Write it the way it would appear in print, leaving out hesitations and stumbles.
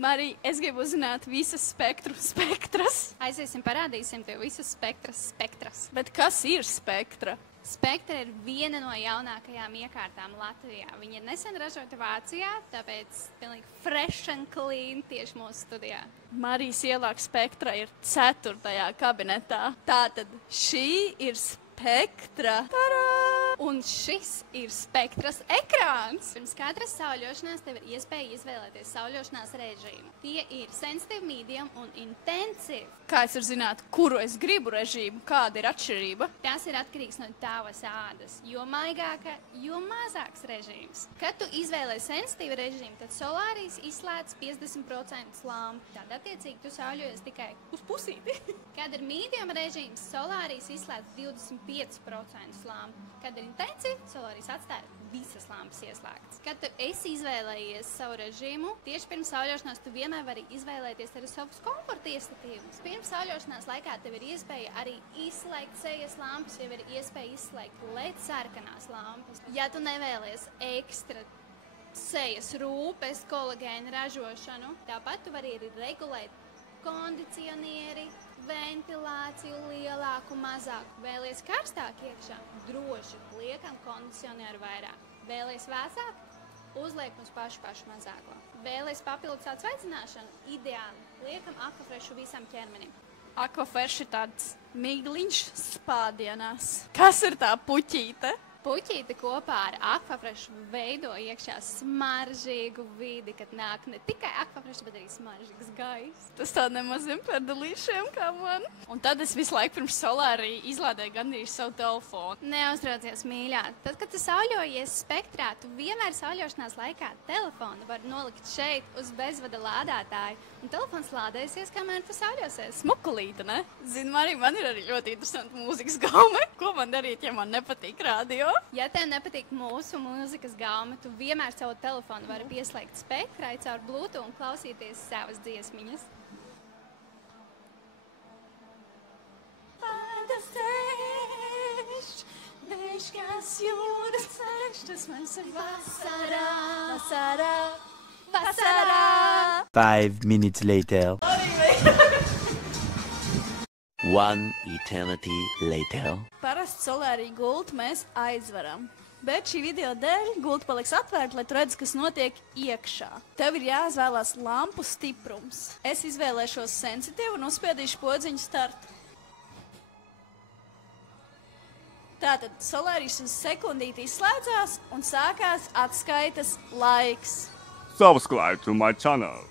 Marija, es gribu uzzināt visas spektras. Aiziesim, parādīsim tev visas spektras. Bet kas ir spektra? Spektra ir viena no jaunākajām iekārtām Latvijā. Viņa ir nesen ražota Vācijā, tāpēc pilnīgi fresh and clean tieši mūsu studijā. Marijas ielāka spektra ir 4. kabinetā. Tātad šī ir spektra. Tarā! Un šis ir spektras ekrāns. Pirms katras sauļošanās tev ir iespēja izvēlēties sauļošanās režīmu. Tie ir sensitive, medium un intensive. Kā es varu zināt, kuru es gribu režīmu? Kāda ir atšķirība? Tas ir atkarīgs no tavas ādas. Jo maigāka, jo mazāks režīms. Kad tu izvēlēsi sensitīvu režīmu, tad solārijas izslēdz 50% lampu. Tad attiecīgi tu sauļojies tikai uz pusīti. Kad ir medium režīms, solārijas izslēdz 25% lampu. Kad ir intensīvi, solārijas atstāja visas lampas ieslēgtas. Kad tu esi izvēlējies savu režīmu, tieši pirms sauļošanās tu vienmēr vari izvēlēties arī savus komforta iestatīvumus. Pirms sauļošanās laikā tev ir iespēja arī izslēgt sejas lampas, jau ir iespēja izslēgt LED sarkanās lampas. Ja tu nevēlies ekstra sejas rūpes, kolagēna ražošanu, tāpat tu vari arī regulēt kondicionieri, ventilāciju lielāku, mazāku. Vēlies karstāk iekšā, droši liekam kondicionieru vairāk. Vēlies vēsāk, uzliek uz pašu mazāko. Vēlies papildus tādu sveicināšanu, ideāli. Liekam Aquafrešu visam ķermenim. Aquafresh ir tāds migliņš spādienās. Kas ir tā puķīte? Puķīte kopā ar Aquafrešu veido iekšā smaržīgu vidi, kad nāk ne tikai Aquafresh, bet arī smaržīgs gaiss. Tas tā nemaz imperdalīšiem kā man. Un tad es visu laiku pirms solārija izlādēju gandrīz savu telefonu. Neuztraucies, mīļā. Tad, kad tu sauļojies spektrā, tu vienmēr sauļošanās laikā telefonu var nolikt šeit uz bezvada lādētāju. Un telefons lādēsies, kamēr tu sauļosies. Smukulīte, ne? Zini, Marija, man ir arī ļoti interesanta mūzikas gaume. Ko man darīt, ja man nepatīk radio? Ja tev nepatīk mūsu mūzikas gaume, tu vienmēr savu telefonu vari pieslēgt spektrai caur Bluetooth un klausīties savas dziesmiņas. Vējš, kas jūras ceļš, tas man saka vasarā, vasarā, vasarā. 5 minutes later. 1 eternity later. Parasti solāriju gultu mēs aizveram. Bet šī video dēļ gulta paliks atvērta, lai tu redz, kas notiek iekšā. Tev ir jāizvēlās lampu stiprums. Es izvēlēšos sensitīvu un uzspiedīšu podziņu start. Tātad solārijas uz sekundīti izslēdzās un sākās atskaitas laiks. Subscribe to my channel.